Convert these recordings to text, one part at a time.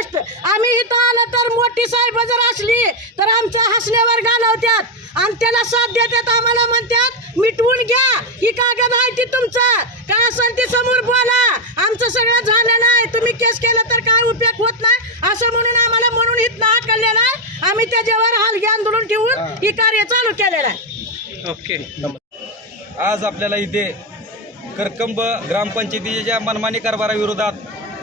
गोष्ट. आम्ही इथं आलं तर मोठी साहेब जर असली तर आमच्या हसण्यावर घालवत्यात. आणि त्याला साथ देतात आम्हाला म्हणतात मिटवून घ्या. ही कागद आहे ती तुमचं. काय असेल ते समोर बोला. आमचं सगळं झालं नाही. तुम्ही केस केलं तर काय उपयोग होत नाही? असं म्हणून आम्हाला म्हणून इथं हाकललेलं आहे. आम्ही त्याच्यावर हलगी आंदोलन ठेवून ही कार्य चालू केलेलं आहे. ओके. आज आपल्याला इथे करकंब ग्रामपंचायतीच्या मनमानी कारभाराविरोधात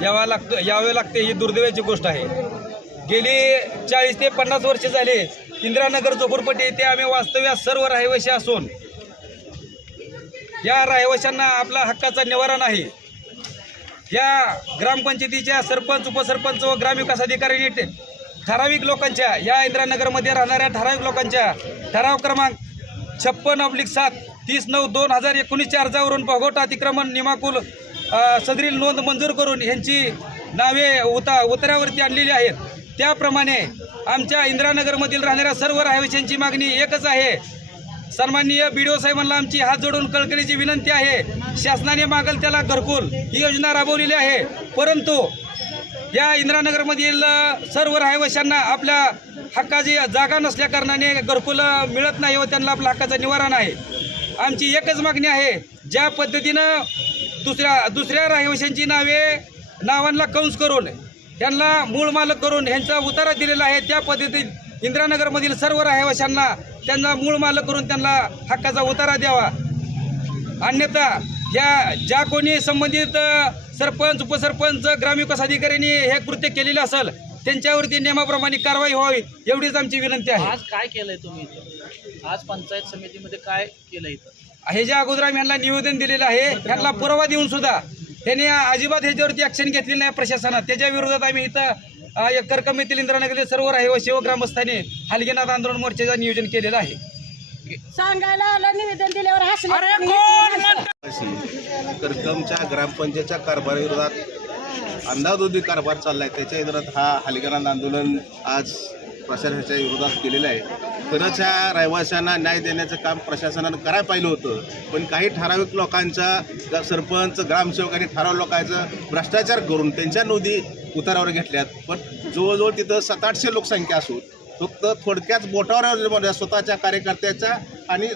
यावा लागतो यावे लागते ही दुर्दैवाची गोष्ट आहे. गेली चाळीस ते पन्नास वर्ष झाले इंदिरानगर झोपडपट्टी येथे आम्ही वास्तव्यात सर्व रहिवासी असून या रहिवाशांना आपला हक्काचा निवारा नाही. या ग्रामपंचायतीच्या सरपंच उपसरपंच व ग्रामविकास अधिकाऱ्यांनी ठराविक लोकांच्या या इंदिरानगरमध्ये राहणाऱ्या ठराविक लोकांच्या ठराव क्रमांक छप्पन अब्लिक सात तीस नऊ दोन हजार एकोणीसच्या अर्जावरून भोगवटा अतिक्रमण निमाकुल सदरील नोंद मंजूर करून यांची नावे उता उतऱ्यावरती आणलेली आहेत. त्याप्रमाणे आमच्या इंदिरानगरमधील राहणाऱ्या सर्व रहिवाशांची मागणी एकच आहे. सन्माननीय बी डी ओ साहेबांना आमची हात जोडून कळकळीची विनंती आहे. शासनाने मागल त्याला घरकुल ही योजना राबवलेली आहे. परंतु या इंदिरानगरमधील सर्व रहिवाशांना आपल्या हक्काची जागा नसल्याकारणाने घरकुल मिळत नाही व त्यांना आपल्या हक्काचा निवारण आहे आमची एकच मागणी आहे. ज्या पद्धतीनं दुसऱ्या दुसऱ्या रहिवाशांची नावे नावांना कंस करून त्यांना मूळ मालक करून ह्यांचा उतारा दिलेला आहे. त्या पद्धतीत इंदिरानगरमधील सर्व रहिवाशांना त्यांना मूळ मालक करून त्यांना हक्काचा उतारा द्यावा. अन्यथा या ज्या कोणी संबंधित सरपंच उपसरपंच ग्रामविकास अधिकाऱ्यांनी हे कृत्य केलेलं असेल त्यांच्यावरती नियमाप्रमाणे कारवाई व्हावी एवढीच आमची विनंती आहे. आज काय केलंय तुम्ही आज पंचायत समितीमध्ये काय केलं इथं? हे ज्या अगोदर आम्ही ह्यांना निवेदन दिलेलं आहे ह्यांना पुरावा देऊन सुद्धा त्यांनी अजिबात ह्याच्यावरती ऍक्शन घेतलेली नाही प्रशासनात. त्याच्या विरोधात आम्ही इथं करकमीतील इंद्रानगरतील सर्व रहिवासी व ग्रामस्थांनी हलगेनाथ आंदोलन मोर्चाचं नियोजन केलेलं आहे. सांगायला आलं निवेदन दिल्यावर करकमच्या ग्रामपंचायतच्या कारभाराविरोधात अंधाधुंदी कारभार चाललाय. त्याच्या विरोधात हा हलगरान आंदोलन आज प्रशासनाच्या विरोधात केलेलं आहे. खरंच ह्या रहिवाशांना न्याय देण्याचं काम प्रशासनानं करायला पाहिलं होतं पण काही ठराविक लोकांचा सरपंच ग्रामसेवक आणि ठराविक लोकांचं भ्रष्टाचार करून त्यांच्या नोंदी उतारावर घेतल्यात. पण जवळजवळ तिथं सात आठशे लोकसंख्या असून फक्त थोडक्यात बोटावर म्हणजे स्वतःच्या कार्यकर्त्याच्या आणि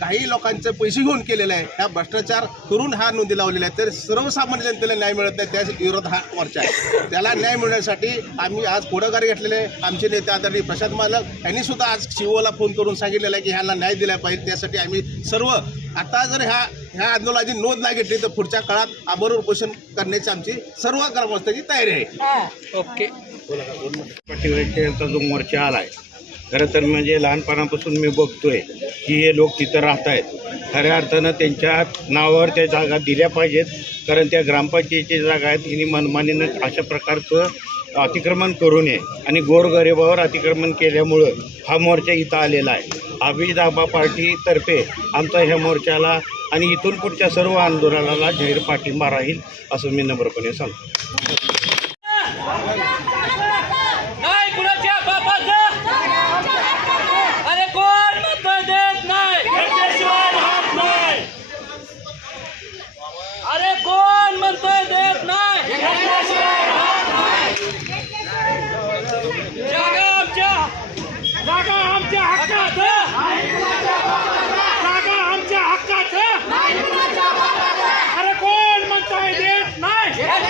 काही लोकांचे पैसे घेऊन केलेले आहे. ह्या भ्रष्टाचार करून हा नोंदी लावलेला आहे तर सर्वसामान्य जनतेला न्याय मिळत नाही त्या विरोध हा मोर्चा आहे. त्याला न्याय मिळण्यासाठी आम्ही आज पुढाकार घेतलेले आमचे नेते आदरणीय प्रशांत मालक यांनी सुद्धा आज शिवोला फोन करून सांगितलेलं आहे की ह्यांना न्याय दिला पाहिजे. त्यासाठी आम्ही सर्व आता जर ह्या ह्या आंदोलनाची नोंद नाही घेतली तर पुढच्या काळात आबरू उपोषण करण्याची आमची सर्व ग्रामस्थांची तयारी आहे. ओके. पाटील जो मोर्चा आला आहे खरं तर म्हणजे लहानपणापासून मी बघतोय की हे लोक तिथं राहत आहेत. खऱ्या अर्थानं त्यांच्या नावावर त्या जागा दिल्या पाहिजेत कारण त्या ग्रामपंचायतीच्या जागा आहेत. हिने मनमानीनं अशा प्रकारचं अतिक्रमण करू नये आणि गोरगरिबावर अतिक्रमण केल्यामुळं हा मोर्चा इथं आलेला आहे. आबी दाबा पार्टीतर्फे आमचा ह्या मोर्चाला आणि इथून पुढच्या सर्व आंदोलनाला जाहीर पाठिंबा राहील असं मी नम्रपणे सांगतो. Yeah.